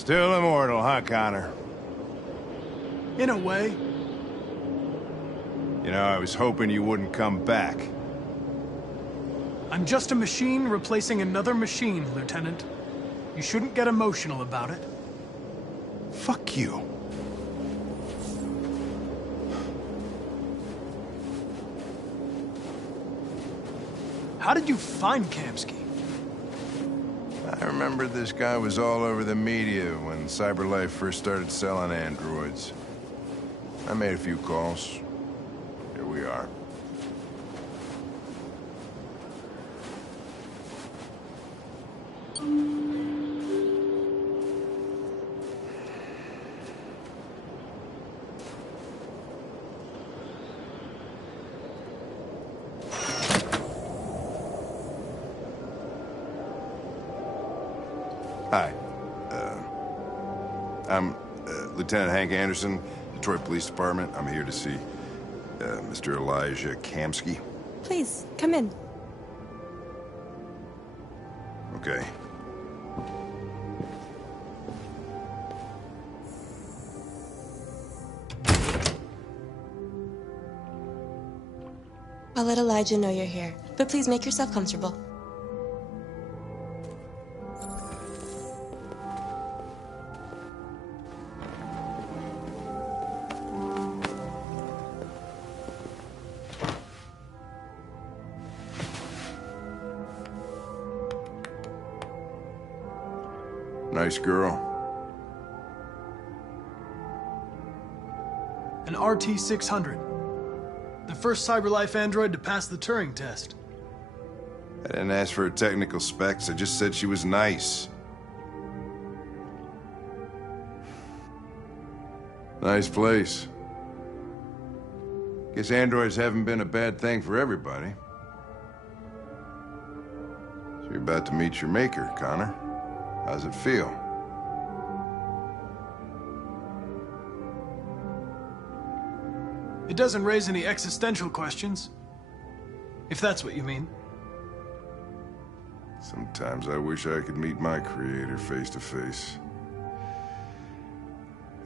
Still immortal, huh, Connor? In a way. You know, I was hoping you wouldn't come back. I'm just a machine replacing another machine, Lieutenant. You shouldn't get emotional about it. Fuck you. How did you find Kamski? I remember this guy was all over the media when CyberLife first started selling androids. I made a few calls. Here we are. Hi. I'm Lieutenant Hank Anderson, Detroit Police Department. I'm here to see Mr. Elijah Kamski. Please, come in. Okay. I'll let Elijah know you're here, but please make yourself comfortable. Nice girl. An RT-600. The first CyberLife android to pass the Turing test. I didn't ask for her technical specs. I just said she was nice. Nice place. Guess androids haven't been a bad thing for everybody. So you're about to meet your maker, Connor. How's it feel? It doesn't raise any existential questions. If that's what you mean. Sometimes I wish I could meet my creator face to face.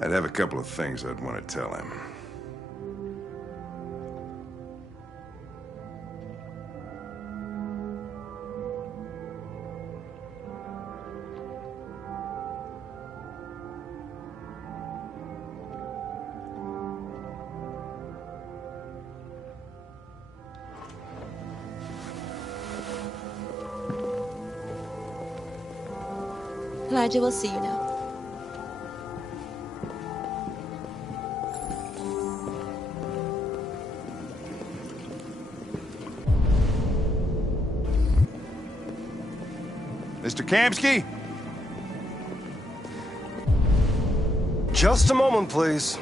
I'd have a couple of things I'd want to tell him. Elijah will see you now. Mr. Kamski? Just a moment, please.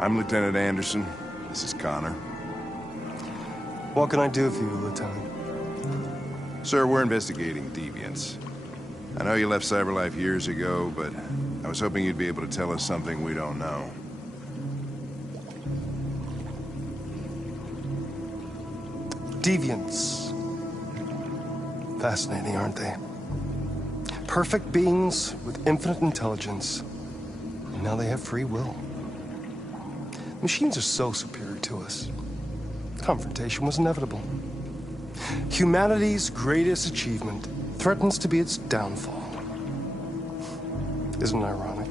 I'm Lieutenant Anderson. This is Connor. What can I do for you, Lieutenant? Sir, we're investigating deviants. I know you left CyberLife years ago, but I was hoping you'd be able to tell us something we don't know. Deviants. Fascinating, aren't they? Perfect beings with infinite intelligence. And now they have free will. Machines are so superior to us. Confrontation was inevitable. Humanity's greatest achievement threatens to be its downfall. Isn't it ironic?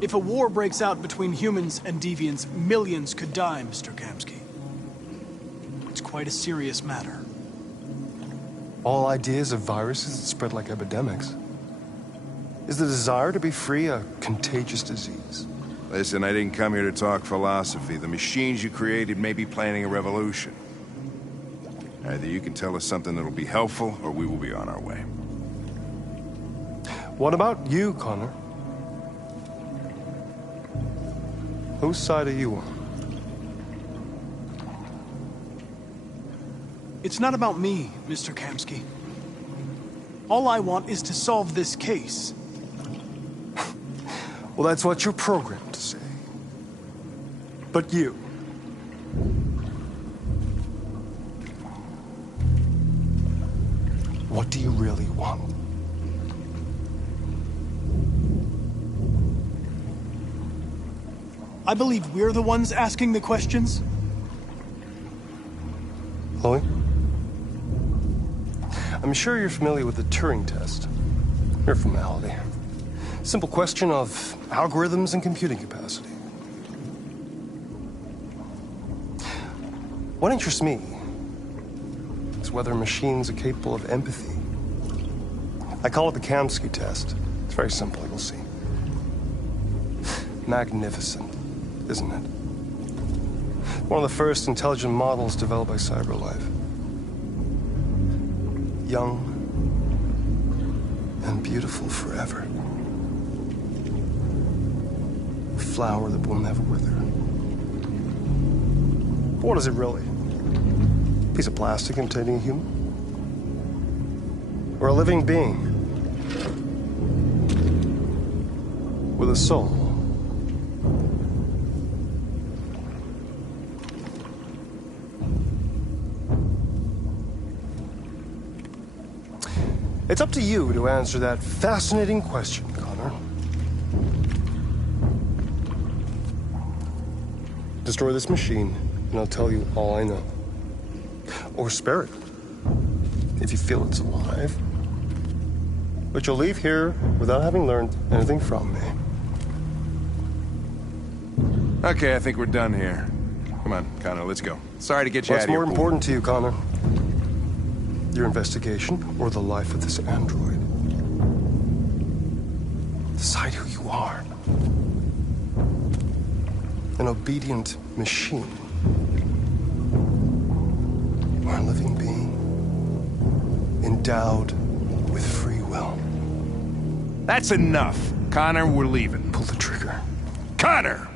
If a war breaks out between humans and deviants, millions could die, Mr. Kamsky. It's quite a serious matter. All ideas of viruses that spread like epidemics. Is the desire to be free a contagious disease? Listen, I didn't come here to talk philosophy. The machines you created may be planning a revolution. Either you can tell us something that'll be helpful, or we will be on our way. What about you, Connor? Whose side are you on? It's not about me, Mr. Kamsky. All I want is to solve this case. Well, that's what you're programmed to say. But you... what do you really want? I believe we're the ones asking the questions. Chloe? I'm sure you're familiar with the Turing test. Mere formality. Simple question of algorithms and computing capacity. What interests me is whether machines are capable of empathy. I call it the Kamsky test. It's very simple, you'll see. Magnificent, isn't it? One of the first intelligent models developed by CyberLife. Young and beautiful forever. A flower that will never wither. But what is it really? A piece of plastic imitating a human? Or a living being? With a soul? It's up to you to answer that fascinating question, Connor. Destroy this machine, and I'll tell you all I know. Or spare it, if you feel it's alive. But you'll leave here without having learned anything from me. Okay, I think we're done here. Come on, Connor, let's go. Sorry to get you out What's of here. more important to you, Connor? Your investigation or the life of this android? Decide who you are. An obedient machine. Or a living being endowed with free will. That's enough. Connor, we're leaving. Pull the trigger. Connor!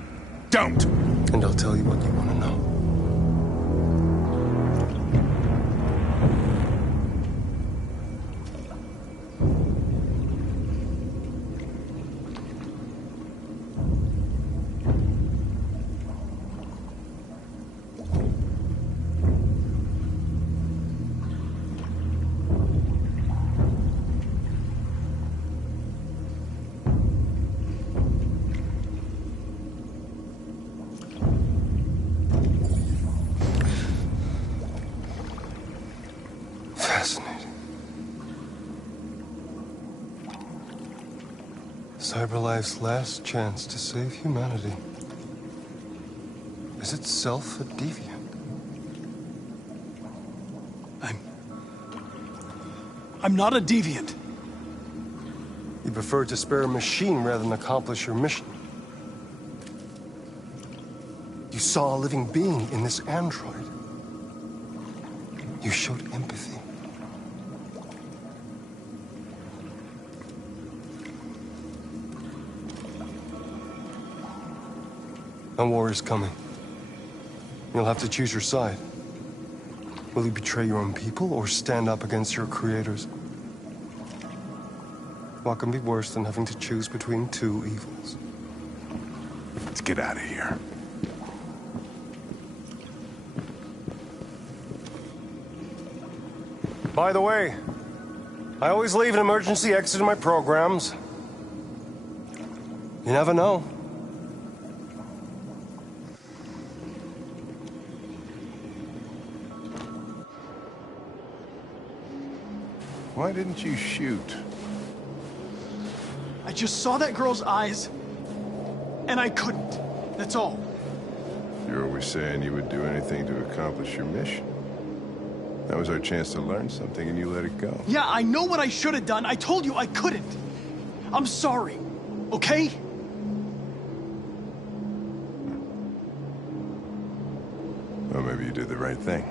Don't! And I'll tell you what you want to know. Fascinating. CyberLife's last chance to save humanity is itself a deviant. I'm not a deviant. You prefer to spare a machine rather than accomplish your mission. You saw a living being in this android. You showed empathy. A war is coming. You'll have to choose your side. Will you betray your own people or stand up against your creators? What can be worse than having to choose between two evils? Let's get out of here. By the way, I always leave an emergency exit in my programs. You never know. Why didn't you shoot? I just saw that girl's eyes, and I couldn't. That's all. You're always saying you would do anything to accomplish your mission. That was our chance to learn something, and you let it go. Yeah, I know what I should have done. I told you I couldn't. I'm sorry, okay? Well, maybe you did the right thing.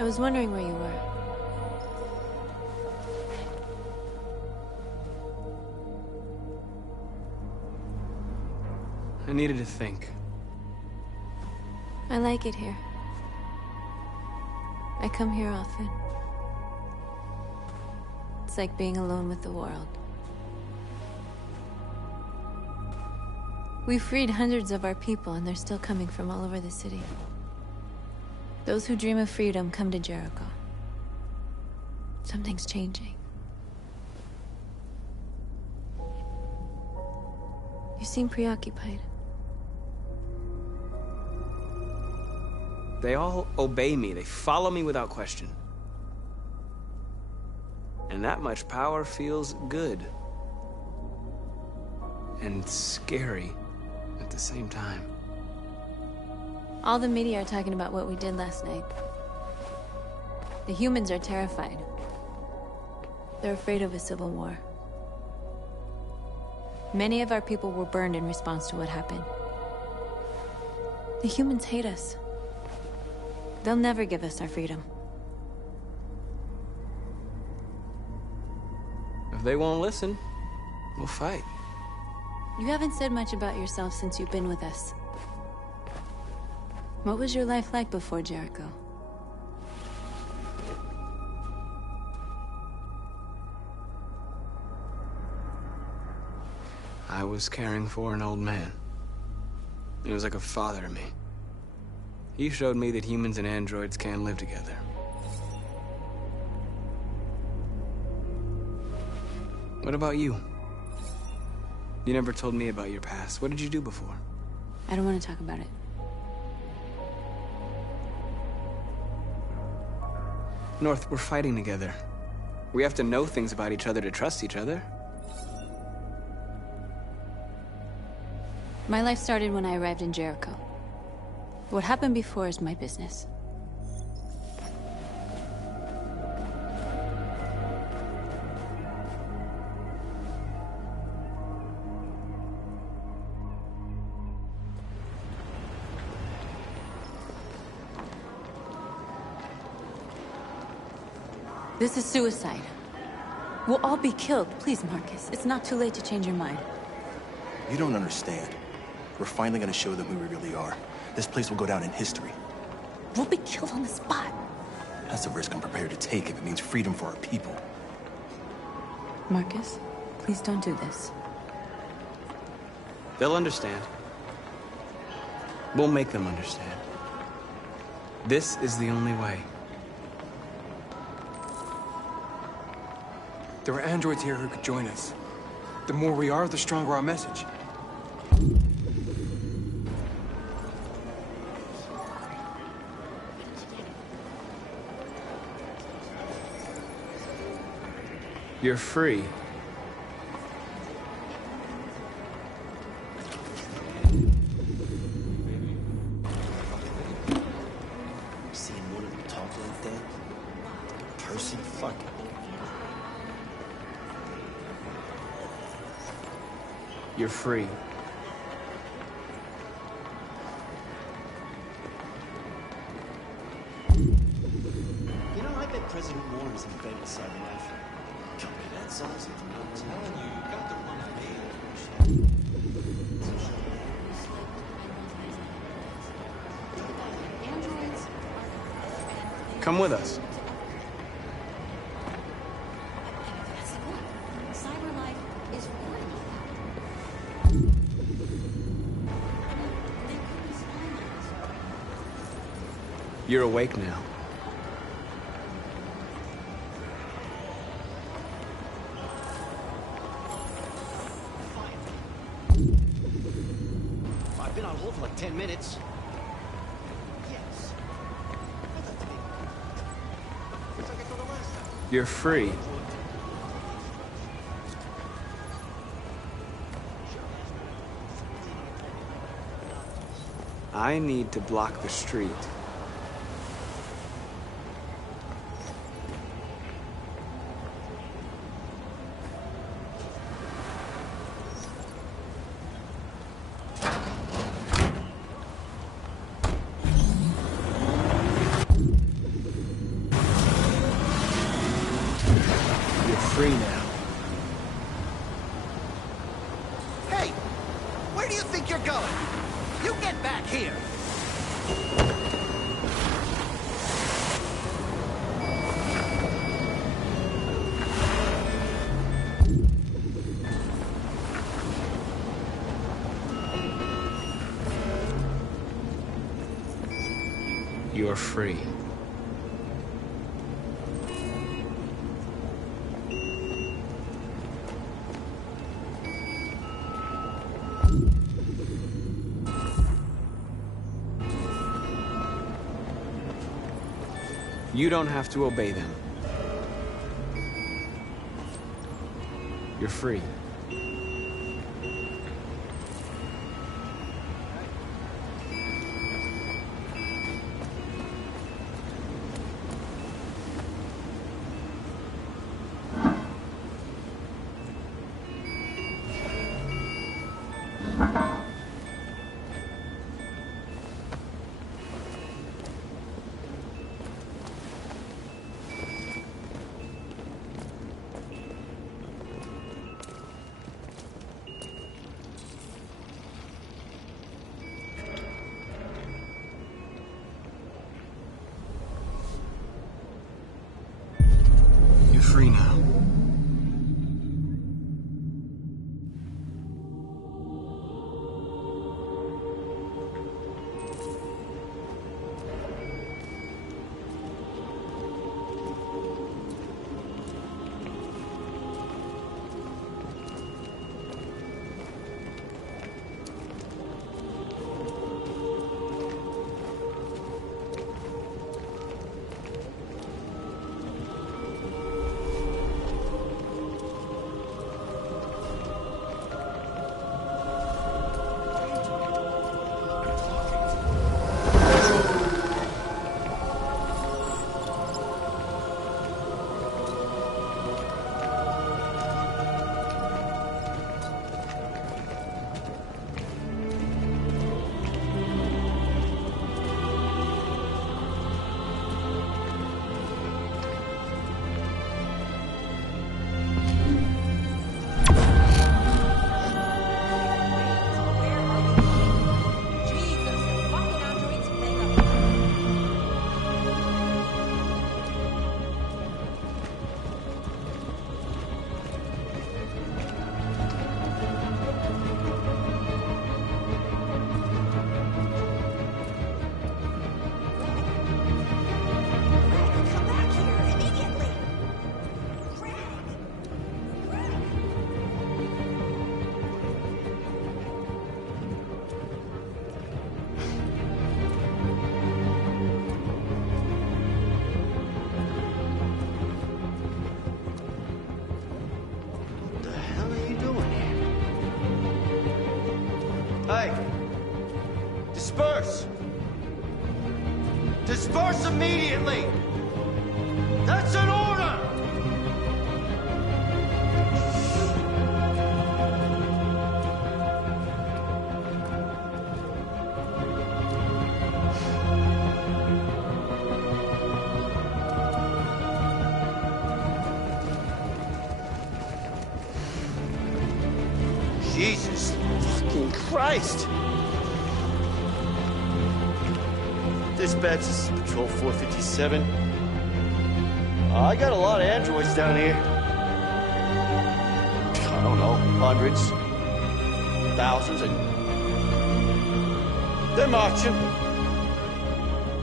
I was wondering where you were. I needed to think. I like it here. I come here often. It's like being alone with the world. We freed hundreds of our people, and they're still coming from all over the city. Those who dream of freedom come to Jericho. Something's changing. You seem preoccupied. They all obey me. They follow me without question. And that much power feels good. And scary at the same time. All the media are talking about what we did last night. The humans are terrified. They're afraid of a civil war. Many of our people were burned in response to what happened. The humans hate us. They'll never give us our freedom. If they won't listen, we'll fight. You haven't said much about yourself since you've been with us. What was your life like before Jericho? I was caring for an old man. He was like a father to me. He showed me that humans and androids can live together. What about you? You never told me about your past. What did you do before? I don't want to talk about it. North, we're fighting together. We have to know things about each other to trust each other. My life started when I arrived in Jericho. What happened before is my business. This is suicide. We'll all be killed. Please, Marcus. It's not too late to change your mind. You don't understand. We're finally gonna show them who we really are. This place will go down in history. We'll be killed on the spot. That's a risk I'm prepared to take if it means freedom for our people. Marcus, please don't do this. They'll understand. We'll make them understand. This is the only way. There are androids here who could join us. The more we are, the stronger our message. You're free. Seeing one of them talk like that? Person, fuck. You're free. You know, I bet President Warren's invented cyberknife. Company that size, I'm telling you, you got the one idea. Come with us. Cyberlife is You're awake now. I've been on hold for like 10 minutes. Yes. It's like I told the last time. You're free. I need to block the street. You're free now. Hey! Where do you think you're going? You get back here! You're free. You don't have to obey them. You're free. You're free now. Disperse immediately! That's an order! Jesus fucking Christ! Dispatch, this is Patrol 457. I got a lot of androids down here. I don't know, hundreds, thousands, and they're marching.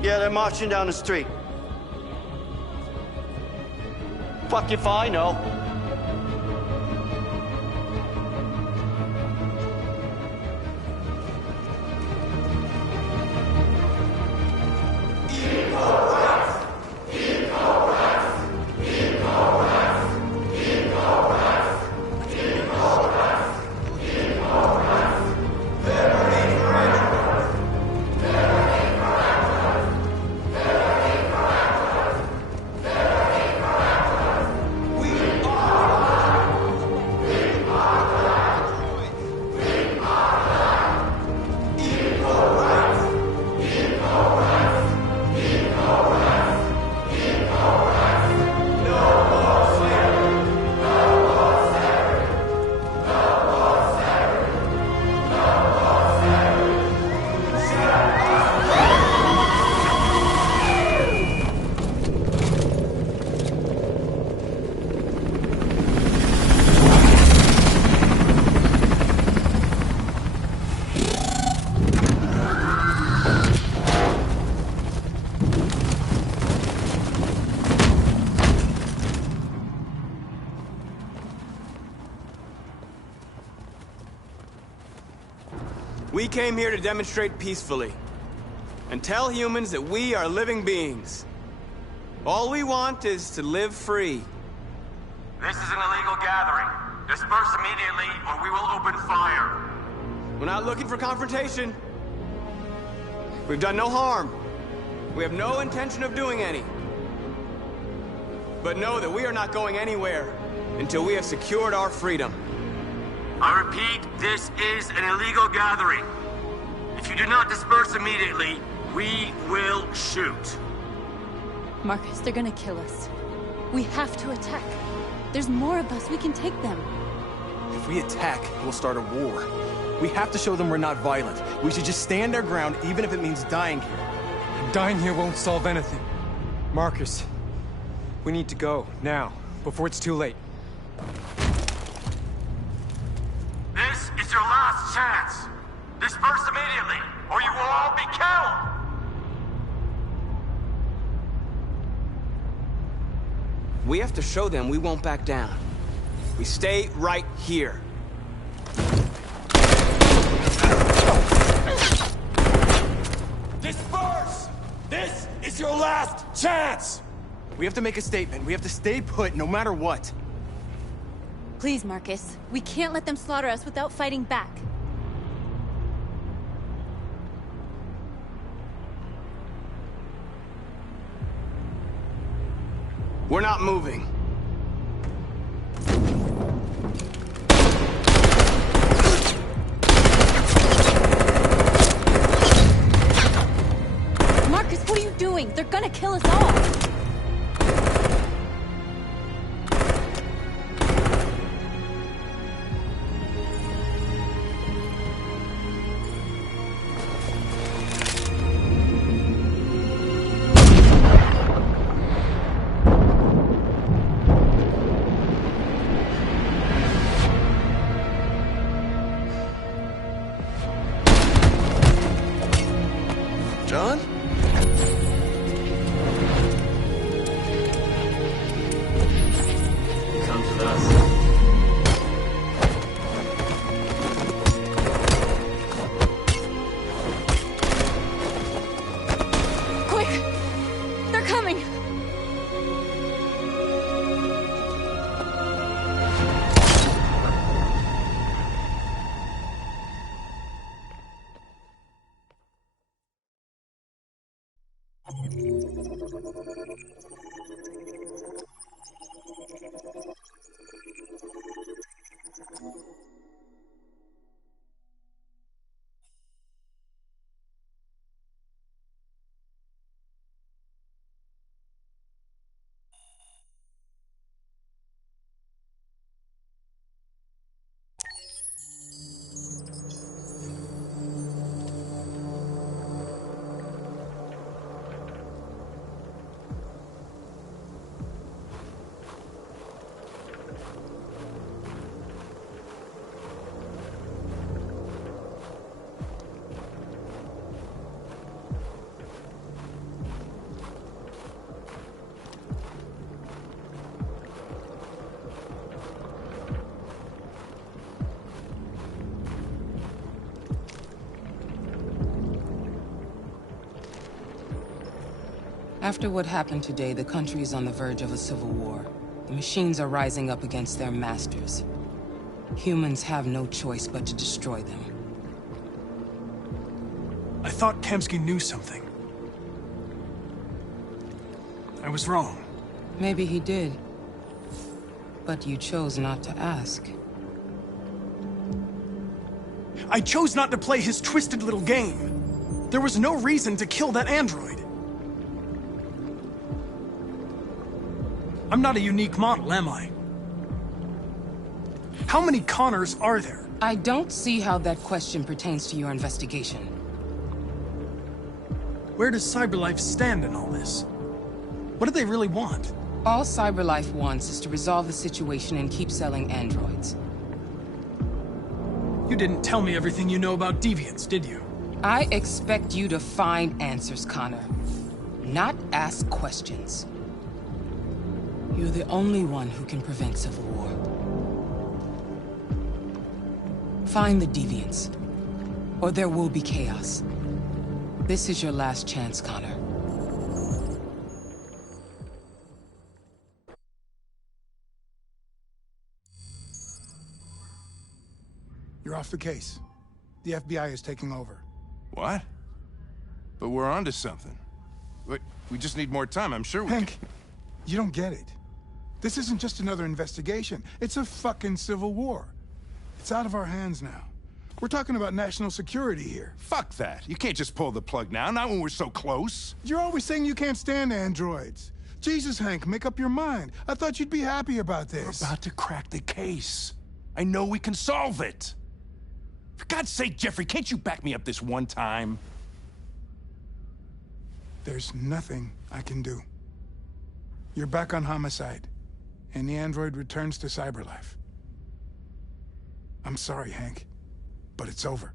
Yeah, they're marching down the street. Fuck if I know. We came here to demonstrate peacefully and tell humans that we are living beings. All we want is to live free. This is an illegal gathering. Disperse immediately or we will open fire. We're not looking for confrontation. We've done no harm. We have no intention of doing any. But know that we are not going anywhere until we have secured our freedom. I repeat, this is an illegal gathering. If you do not disperse immediately, we will shoot. Marcus, they're gonna kill us. We have to attack. There's more of us. We can take them. If we attack, we'll start a war. We have to show them we're not violent. We should just stand our ground, even if it means dying here. Dying here won't solve anything. Marcus, we need to go, now, before it's too late. This is your last chance. Disperse immediately, or you will all be killed. We have to show them we won't back down. We stay right here. Disperse! This is your last chance! We have to make a statement. We have to stay put no matter what. Please, Marcus. We can't let them slaughter us without fighting back. We're not moving. Marcus, what are you doing? They're gonna kill us all! John? Comes with us. Quick! They're coming! After what happened today, the country is on the verge of a civil war. The machines are rising up against their masters. Humans have no choice but to destroy them. I thought Kamsky knew something. I was wrong. Maybe he did. But you chose not to ask. I chose not to play his twisted little game. There was no reason to kill that android. I'm not a unique model, am I? How many Connors are there? I don't see how that question pertains to your investigation. Where does CyberLife stand in all this? What do they really want? All CyberLife wants is to resolve the situation and keep selling androids. You didn't tell me everything you know about deviants, did you? I expect you to find answers, Connor. Not ask questions. You're the only one who can prevent civil war. Find the deviants, or there will be chaos. This is your last chance, Connor. You're off the case. The FBI is taking over. What? But we're onto something. We just need more time, I'm sure we Hank, you don't get it. This isn't just another investigation. It's a fucking civil war. It's out of our hands now. We're talking about national security here. Fuck that. You can't just pull the plug now, not when we're so close. You're always saying you can't stand androids. Jesus, Hank, make up your mind. I thought you'd be happy about this. We're about to crack the case. I know we can solve it. For God's sake, Jeffrey, can't you back me up this one time? There's nothing I can do. You're back on homicide, and the android returns to CyberLife. I'm sorry, Hank, but it's over.